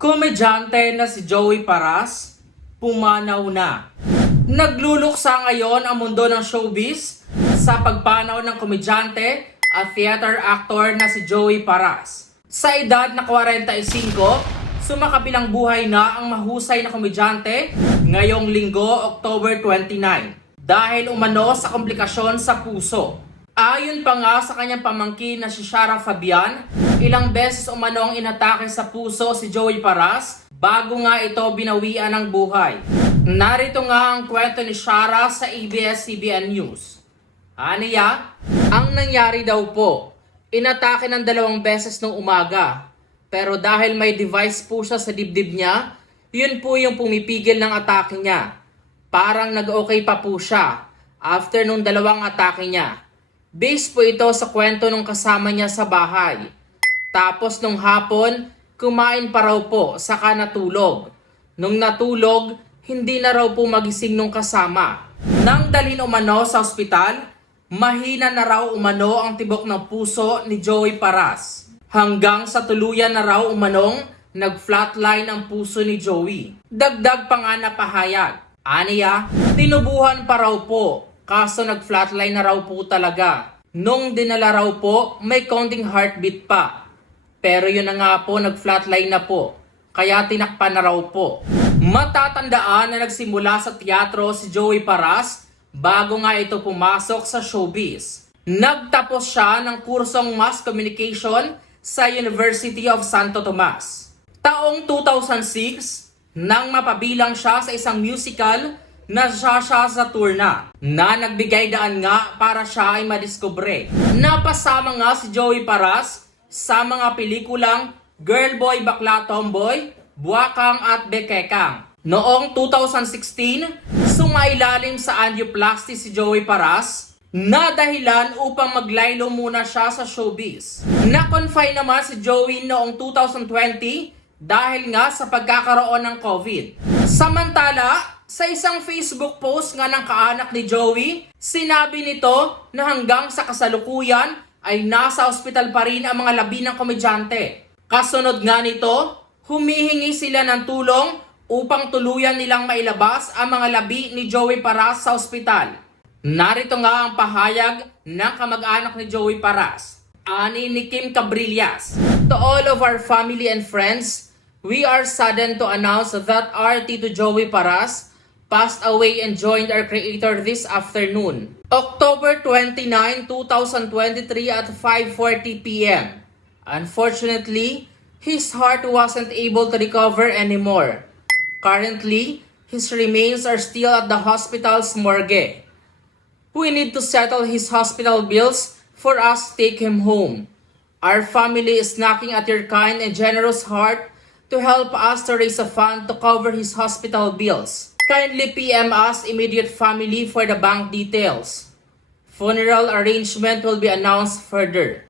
Komedyante na si Joey Paras, pumanaw na. Nagluluksa ngayon ang mundo ng showbiz sa pagpanaw ng komedyante at theater actor na si Joey Paras. Sa edad na 45, sumakabilang buhay na ang mahusay na komedyante ngayong linggo, October 29, dahil umano sa komplikasyon sa puso. Ayon pa nga sa kanyang pamangkin na si Shara Fabian, ilang beses umanong inatake sa puso si Joey Paras bago nga ito binawian ng buhay. Narito nga ang kwento ni Shara sa ABS-CBN News. Aniya, ang nangyari daw po, inatake ng dalawang beses nung umaga. Pero dahil may device po siya sa dibdib niya, yun po yung pumipigil ng atake niya. Parang nag-okay pa po siya after nung dalawang atake niya. Base po ito sa kwento nung kasama niya sa bahay. Tapos nung hapon, kumain pa raw po, saka natulog. Nung natulog, hindi na raw po magising nung kasama. Nang dalhin umano sa ospital, mahina na raw umano ang tibok ng puso ni Joey Paras. Hanggang sa tuluyan na raw umanong nag-flatline ang puso ni Joey. Dagdag pa nga na pahayag. Aniya, tinubuhan pa raw po, kaso nag-flatline na raw po talaga. Nung dinala raw po, may counting heartbeat pa. Pero yun na nga po, nag-flatline na po. Kaya tinakpan na raw po. Matatandaan na nagsimula sa teatro si Joey Paras bago nga ito pumasok sa showbiz. Nagtapos siya ng kursong Mass Communication sa University of Santo Tomas. Taong 2006, nang mapabilang siya sa isang musical na siya siya sa tour na, na nagbigay daan nga para siya ay madiskubre. Napasama nga si Joey Paras sa mga pelikulang Girl Boy Bakla Tomboy, Buwakang at Bekekang. Noong 2016, sumailalim sa angioplasty si Joey Paras na dahilan upang maglaylo muna siya sa showbiz. Na-confine naman si Joey noong 2020 dahil nga sa pagkakaroon ng COVID. Samantala, sa isang Facebook post nga ng kaanak ni Joey, sinabi nito na hanggang sa kasalukuyan ay nasa ospital pa rin ang mga labi ng komedyante. Kasunod nga nito, humihingi sila ng tulong upang tuluyan nilang mailabas ang mga labi ni Joey Paras sa ospital. Narito nga ang pahayag ng kamag-anak ni Joey Paras, ani ni Kim Cabrillas. To all of our family and friends, we are saddened to announce that our Tito Joey Paras passed away and joined our Creator this afternoon. October 29, 2023 at 5.40 p.m. Unfortunately, his heart wasn't able to recover anymore. Currently, his remains are still at the hospital's morgue. We need to settle his hospital bills for us to take him home. Our family is knocking at your kind and generous heart to help us to raise a fund to cover his hospital bills. Kindly PM us immediate family for the bank details. Funeral arrangement will be announced further.